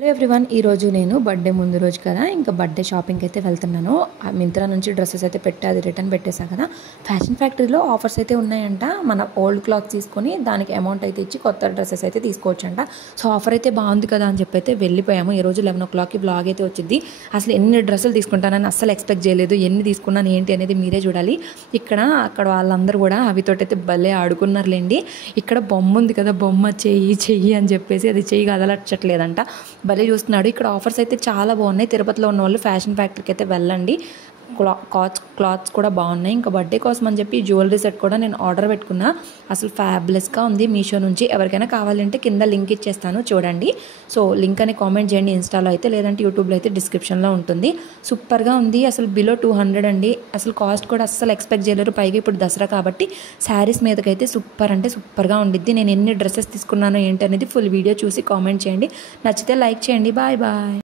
Hello everyone, ఈరోజు నేను birthday ముందు రోజు కదా ఇంకా బర్త్డే షాపింగ్కి అయితే వెళ్తున్నాను. మింత్రా నుంచి డ్రెస్సెస్ అయితే పెట్టి అది రిటర్న్ పెట్టేసా కదా. ఫ్యాషన్ ఫ్యాక్టరీలో ఆఫర్స్ అయితే ఉన్నాయంట. మన ఓల్డ్ క్లాత్ తీసుకొని దానికి అమౌంట్ అయితే ఇచ్చి కొత్త డ్రెస్సెస్ అయితే తీసుకోవచ్చంట. సో ఆఫర్ అయితే బాగుంది కదా అని చెప్పి అయితే వెళ్ళిపోయాము. ఈరోజు 11 o'clockకి బ్లాగ్ అయితే వచ్చింది. అసలు ఎన్ని డ్రెస్సులు తీసుకుంటానని అస్సలు ఎక్స్పెక్ట్ చేయలేదు. ఎన్ని తీసుకున్నాను ఏంటి అనేది మీరే చూడాలి. అక్కడ వాళ్ళందరూ కూడా అవితోటైతే భలే ఆడుకున్నారులేండి. ఇక్కడ బొమ్మ ఉంది కదా, బొమ్మ చెయ్యి అని చెప్పేసి అది చెయ్యి కదలచ్చట్లేదంట. భలే చూస్తున్నాడు. ఇక్కడ ఆఫర్స్ అయితే చాలా బాగున్నాయి. తిరుపతిలో ఉన్న వాళ్ళు ఫ్యాషన్ ఫ్యాక్టరీకి అయితే వెళ్ళండి. క్లాత్స్ కూడా బాగున్నాయి. ఇంకా బర్త్డే కోసం అని చెప్పి జ్యువెలరీ సెట్ కూడా నేను ఆర్డర్ పెట్టుకున్నా. అసలు ఫ్యాబులస్గా ఉంది మీషో నుంచి. ఎవరికైనా కావాలంటే కింద లింక్ ఇచ్చేస్తాను చూడండి. సో లింక్ అని కామెంట్ చేయండి ఇన్స్టాలో అయితే, లేదంటే యూట్యూబ్లో అయితే డిస్క్రిప్షన్లో ఉంటుంది. సూపర్గా ఉంది. అసలు బిలో 200 అండి. అసలు కాస్ట్ కూడా అస్సలు ఎక్స్పెక్ట్ చేయలేరు. పైగా ఇప్పుడు దసరా కాబట్టి శారీస్ మీదకైతే సూపర్ అంటే సూపర్గా ఉండిద్ది. నేను ఎన్ని డ్రెస్సెస్ తీసుకున్నానో ఏంటి అనేది ఫుల్ వీడియో చూసి కామెంట్ చేయండి. నచ్చితే లైక్ చేయండి. Bye bye.